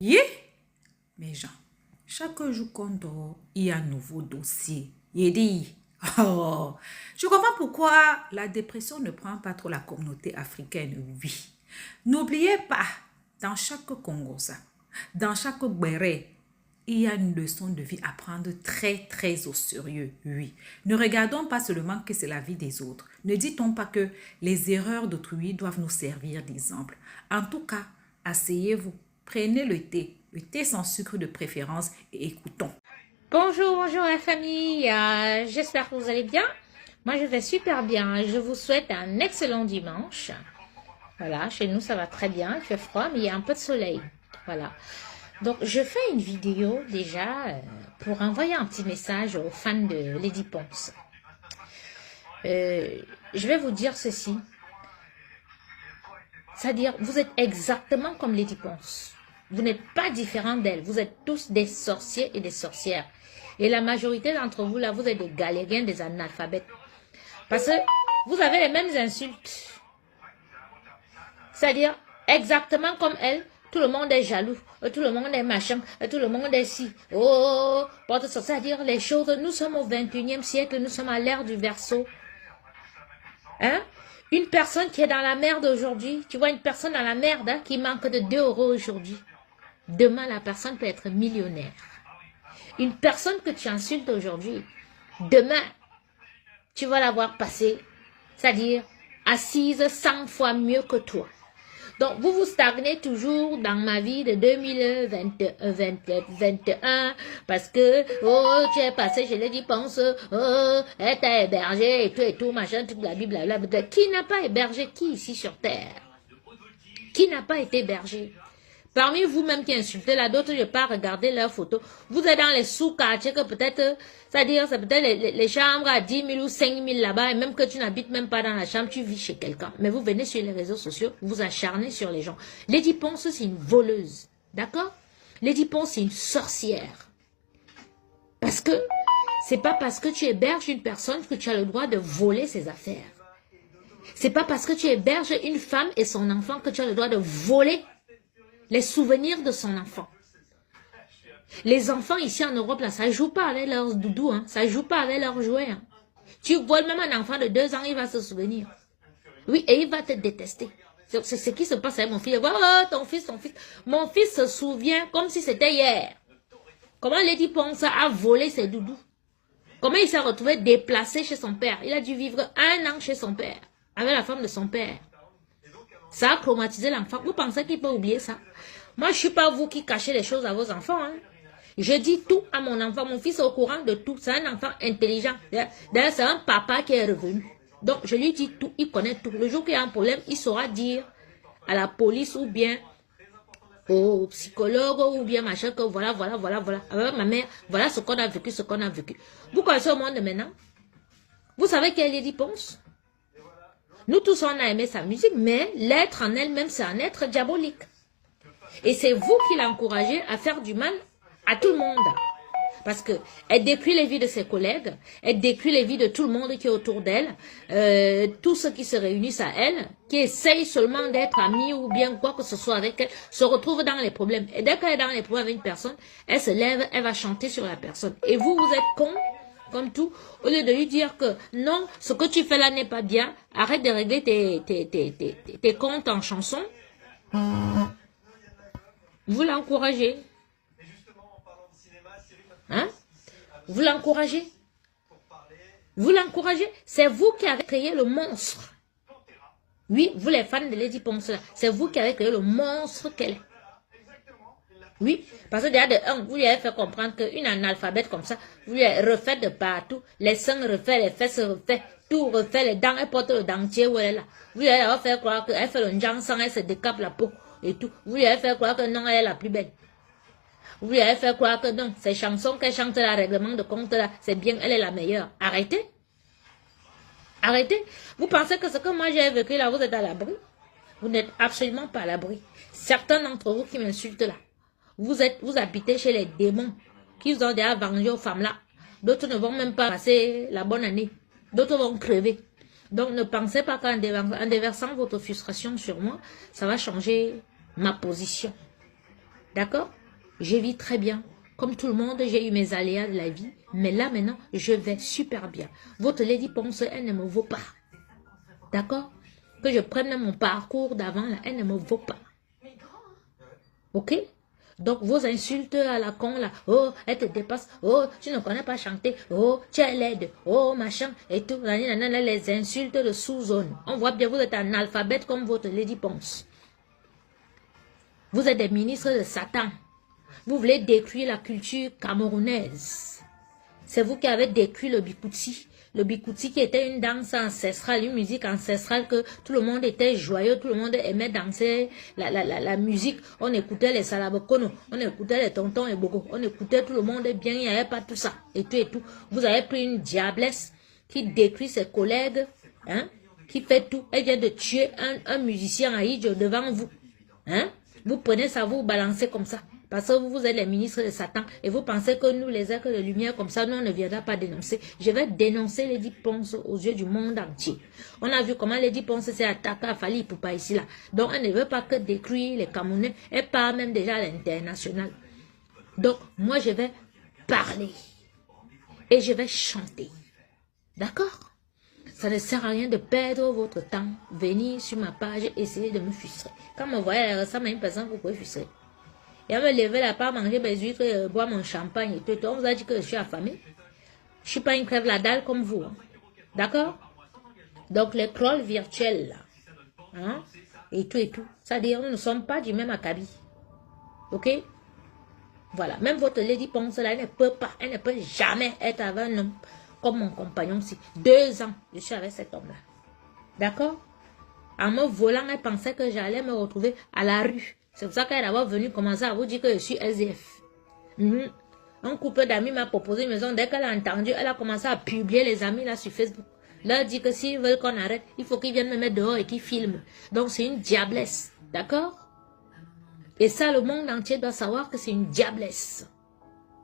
Yeah, mes gens, chaque jour qu'on dort, il y a un nouveau dossier. Il dit, oh, je comprends pourquoi la dépression ne prend pas trop la communauté africaine, oui. N'oubliez pas, dans chaque Congosa, dans chaque Béré, il y a une leçon de vie à prendre très, très au sérieux, oui. Ne regardons pas seulement que c'est la vie des autres. Ne dit-on pas que les erreurs d'autrui doivent nous servir d'exemple. En tout cas, asseyez-vous, prenez le thé sans sucre de préférence et écoutons. Bonjour, bonjour la famille, j'espère que vous allez bien. Moi je vais super bien, je vous souhaite un excellent dimanche. Voilà, chez nous ça va très bien, il fait froid mais il y a un peu de soleil. Voilà, donc je fais une vidéo déjà pour envoyer un petit message aux fans de Lady Ponce. Je vais vous dire ceci, c'est-à-dire vous êtes exactement comme Lady Ponce. Vous n'êtes pas différents d'elle, vous êtes tous des sorciers et des sorcières. Et la majorité d'entre vous, là, vous êtes des galériens, des analphabètes. Parce que vous avez les mêmes insultes. C'est-à-dire, exactement comme elle, tout le monde est jaloux, tout le monde est machin, tout le monde est si. Oh, c'est-à-dire les choses, nous sommes au 21e siècle, nous sommes à l'ère du Verseau. Hein? Une personne qui est dans la merde aujourd'hui, tu vois une personne dans la merde hein, qui manque de 2 € aujourd'hui. Demain, la personne peut être millionnaire. Une personne que tu insultes aujourd'hui, demain, tu vas la voir passer, c'est-à-dire assise 100 fois mieux que toi. Donc, vous vous stagnez toujours dans ma vie de 2021 parce que, oh, tu es passé, je l'ai dit, pense, oh, elle t'a hébergé et tout, machin, toute la Bible, blablabla. Qui n'a pas hébergé qui ici sur terre? Qui n'a pas été hébergé? Parmi vous-même qui insultez là, d'autres, je n'ai pas regardé leurs photos. Vous êtes dans les sous-quartiers que peut-être, c'est-à-dire, c'est peut-être les chambres à 10 000 ou 5 000 là-bas, et même que tu n'habites même pas dans la chambre, tu vis chez quelqu'un. Mais vous venez sur les réseaux sociaux, vous acharnez sur les gens. Lady Ponce, c'est une voleuse. D'accord? Lady Ponce, c'est une sorcière. Parce que c'est pas parce que tu héberges une personne que tu as le droit de voler ses affaires. C'est pas parce que tu héberges une femme et son enfant que tu as le droit de voler les souvenirs de son enfant. Les enfants ici en Europe, là, ça ne joue pas avec leurs doudous, hein, ça ne joue pas avec leurs jouets. Hein. Tu voles même un enfant de 2 ans, il va se souvenir. Oui, et il va te détester. C'est ce qui se passe avec mon fils. Oh, ton fils, ton fils. Mon fils se souvient comme si c'était hier. Comment Lady Ponce a volé ses doudous. Comment il s'est retrouvé déplacé chez son père. Il a dû vivre 1 an chez son père, avec la femme de son père. Ça a traumatisé l'enfant. Vous pensez qu'il peut oublier ça? Moi, je ne suis pas vous qui cachez les choses à vos enfants. Hein. Je dis tout à mon enfant. Mon fils est au courant de tout. C'est un enfant intelligent. D'ailleurs, c'est un papa qui est revenu. Donc, je lui dis tout. Il connaît tout. Le jour qu'il y a un problème, il saura dire à la police ou bien au psychologue ou bien machin que voilà. Avec ma mère, voilà ce qu'on a vécu, ce qu'on a vécu. Vous connaissez au monde de maintenant? Vous savez quelle est Lady Ponce? Nous tous, on a aimé sa musique, mais l'être en elle-même, c'est un être diabolique. Et c'est vous qui l'encouragez à faire du mal à tout le monde. Parce qu'elle détruit les vies de ses collègues, elle détruit les vies de tout le monde qui est autour d'elle, tous ceux qui se réunissent à elle, qui essayent seulement d'être amis ou bien quoi que ce soit avec elle, se retrouvent dans les problèmes. Et dès qu'elle est dans les problèmes avec une personne, elle se lève, elle va chanter sur la personne. Et vous, vous êtes cons comme tout, au lieu de lui dire que non, ce que tu fais là n'est pas bien, arrête de régler tes comptes en chanson, vous l'encouragez. Hein? Vous l'encouragez. Vous l'encouragez. C'est vous qui avez créé le monstre. Oui, vous les fans de Lady Ponce, c'est vous qui avez créé le monstre qu'elle est. Oui, parce que déjà de un, vous lui avez fait comprendre qu'une analphabète comme ça, vous lui avez refait de partout, les seins refait, les fesses refait, tout refait, les dents, elle porte le dentier où elle est là. Vous lui avez fait croire qu'elle fait le njang-sang, elle se décape la peau et tout. Vous lui avez fait croire que non, elle est la plus belle. Vous lui avez fait croire que non, ces chansons qu'elle chante là, règlement de compte là, c'est bien, elle est la meilleure. Arrêtez. Arrêtez. Vous pensez que ce que moi j'ai vécu là, vous êtes à l'abri? Vous n'êtes absolument pas à l'abri. Certains d'entre vous qui m'insultent là, vous habitez chez les démons qui vous ont déjà vengé aux femmes là. D'autres ne vont même pas passer la bonne année. D'autres vont crever. Donc ne pensez pas qu'en déversant votre frustration sur moi, ça va changer ma position. D'accord? Je vis très bien. Comme tout le monde, j'ai eu mes aléas de la vie. Mais là, maintenant, je vais super bien. Votre Lady Ponce, elle ne me vaut pas. D'accord? Que je prenne mon parcours d'avant, là, elle ne me vaut pas. Ok? Donc, vos insultes à la con, là, oh, elle te dépasse, oh, tu ne connais pas chanter, oh, tu es laide, oh, machin, et tout, nanana, les insultes de sous-zone. On voit bien, vous êtes un alphabet comme votre Lady Ponce. Vous êtes des ministres de Satan. Vous voulez détruire la culture camerounaise. C'est vous qui avez détruit le bikouti. Le bikouti qui était une danse ancestrale, une musique ancestrale que tout le monde était joyeux, tout le monde aimait danser la musique. On écoutait les salabokono, on écoutait les tontons et boko, on écoutait tout le monde bien, il n'y avait pas tout ça et tout et tout. Vous avez pris une diablesse qui détruit ses collègues, hein, qui fait tout. Elle vient de tuer un musicien à Idjo devant vous. Hein? Vous prenez ça, vous balancez comme ça. Parce que vous êtes les ministres de Satan et vous pensez que nous, les êtres de lumière, comme ça, nous, on ne viendra pas dénoncer. Je vais dénoncer Lady Ponce aux yeux du monde entier. On a vu comment Lady Ponce s'est attaquée à Fali Ipupa ici, là. Donc, elle ne veut pas que détruire les Camerounais. Elle part même déjà à l'international. Donc, moi, je vais parler et je vais chanter. D'accord? Ça ne sert à rien de perdre votre temps. Venir sur ma page, essayer de me frustrer. Quand me voyez, elle ressemble à une personne, vous pouvez frustrer. Et à me lever là, pas manger mes huîtres, boire mon champagne et tout. On vous a dit que je suis affamée. Je ne suis pas une crève la dalle comme vous. Hein. D'accord? Donc les trolls virtuels là. Hein? Et tout. C'est-à-dire, nous ne sommes pas du même acabit. Ok? Voilà. Même votre Lady Ponce là, elle ne peut pas, elle ne peut jamais être avec un homme comme mon compagnon aussi. 2 ans, je suis avec cet homme-là. D'accord? En me volant, elle pensait que j'allais me retrouver à la rue. C'est pour ça qu'elle est venue commencer à vous dire que je suis SDF. Un couple d'amis m'a proposé une maison. Dès qu'elle a entendu, elle a commencé à publier les amis là sur Facebook. Leur dit que s'ils veulent qu'on arrête, il faut qu'ils viennent me mettre dehors et qu'ils filment. Donc c'est une diablesse. D'accord? Et ça, le monde entier doit savoir que c'est une diablesse.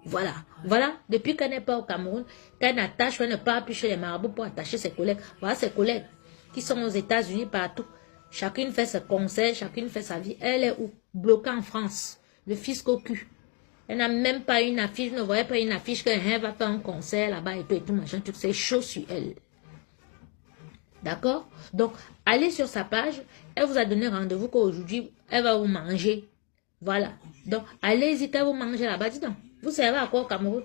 Voilà. Voilà. Depuis qu'elle n'est pas au Cameroun, qu'elle n'attache, elle ne part plus chez les marabouts pour attacher ses collègues. Voilà ses collègues qui sont aux États-Unis partout. Chacune fait ses concerts, chacune fait sa vie. Elle est où? Bloquée en France. Le fisc au cul. Elle n'a même pas une affiche. Je ne voyais pas une affiche qu'elle va faire un concert là-bas et tout machin. Tout c'est chaud sur elle. D'accord? Donc, allez sur sa page. Elle vous a donné rendez-vous qu'aujourd'hui, elle va vous manger. Voilà. Donc, allez-y qu'elle vous mange là-bas. Dis donc, vous servez à quoi au Cameroun?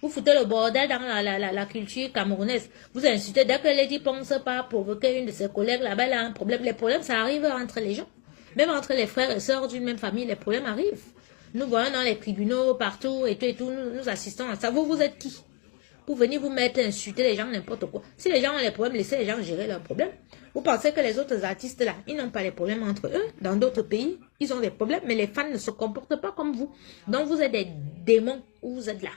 Vous foutez le bordel dans la culture camerounaise. Vous insultez. Dès que Lady Ponce part provoquer une de ses collègues là-bas, elle a un problème. Les problèmes, ça arrive entre les gens. Même entre les frères et sœurs d'une même famille, les problèmes arrivent. Nous voyons dans les tribunaux, partout, et tout, nous assistons à ça. Vous êtes qui? Pour venir vous mettre, insulter les gens, n'importe quoi. Si les gens ont les problèmes, laissez les gens gérer leurs problèmes. Vous pensez que les autres artistes là, ils n'ont pas les problèmes entre eux. Dans d'autres pays, ils ont des problèmes, mais les fans ne se comportent pas comme vous. Donc vous êtes des démons où vous êtes là.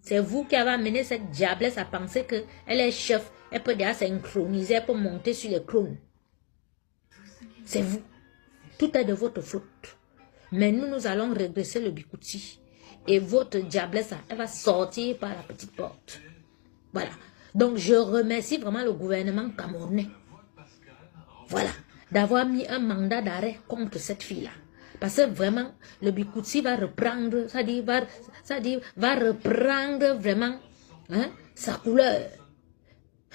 C'est vous qui avez amené cette diablesse à penser qu'elle est chef. Elle peut déjà synchroniser, elle peut monter sur les clones. C'est vous. Tout est de votre faute. Mais nous allons régresser le bikouti. Et votre diablesse, elle va sortir par la petite porte. Voilà. Donc, je remercie vraiment le gouvernement camerounais. Voilà. D'avoir mis un mandat d'arrêt contre cette fille-là. Parce que vraiment, le bikouti va reprendre, va reprendre vraiment sa couleur.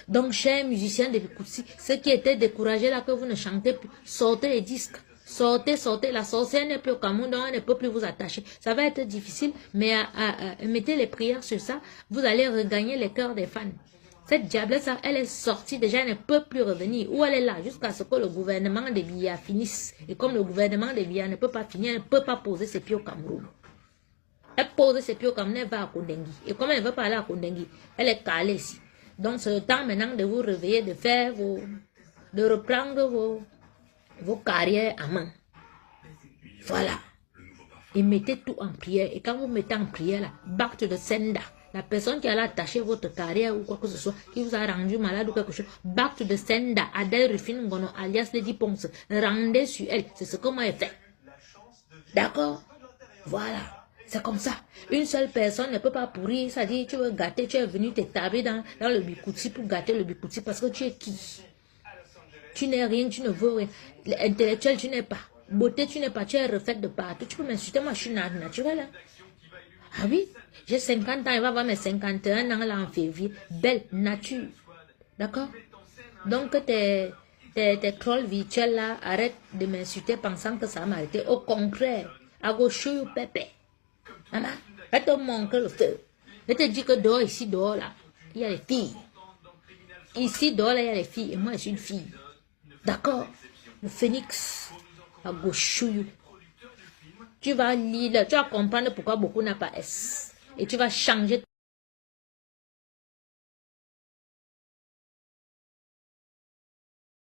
Donc, chers musiciens de bikouti, ceux qui étaient découragés là que vous ne chantez plus, sortez les disques. Sortez. La sorcière n'est plus au Cameroun, donc elle ne peut plus vous attacher. Ça va être difficile, mais mettez les prières sur ça. Vous allez regagner les cœurs des fans. Cette diablesse, elle est sortie déjà, elle ne peut plus revenir. Où elle est là, jusqu'à ce que le gouvernement de Biya finisse. Et comme le gouvernement de Biya ne peut pas finir, elle ne peut pas poser ses pieds au Cameroun. Elle pose ses pieds au Cameroun, elle va à Kondengi. Et comme elle ne veut pas aller à Kondengi, elle est calée ici. Donc c'est le temps maintenant de vous réveiller, de reprendre vos carrières à main. Voilà. Et mettez tout en prière. Et quand vous mettez en prière, là, back to the sender. La personne qui a attaché votre carrière ou quoi que ce soit, qui vous a rendu malade ou quelque chose, back to the sender. Adèle Rufine Ngono, alias Lady Ponce. Rendez sur elle. C'est ce que moi j'ai fait. D'accord? Voilà. C'est comme ça. Une seule personne ne peut pas pourrir. C'est-à-dire, tu veux gâter, tu es venu t'établir dans le bikouti pour gâter le bikouti parce que tu es qui? Tu n'es rien, tu ne veux rien. Intellectuel, tu n'es pas. beauté, tu n'es pas, tu es refaite de partout. Tu peux m'insulter, moi je suis naturelle. Hein. Ah oui, j'ai 50 ans, il va avoir mes 51 ans là en février. Belle nature. D'accord? Donc tes trolls virtuels là, arrête de m'insulter pensant que ça va m'arrêter. Au contraire, à gauche, pépé. Maman, va te montrer le feu. Je te dis que dehors, ici, dehors là, il y a les filles. Ici, dehors là, il y a les filles. Et moi, je suis une fille. D'accord? Le phénix, à gauche. Tu vas lire, tu vas comprendre pourquoi beaucoup n'a pas S. Et tu vas changer.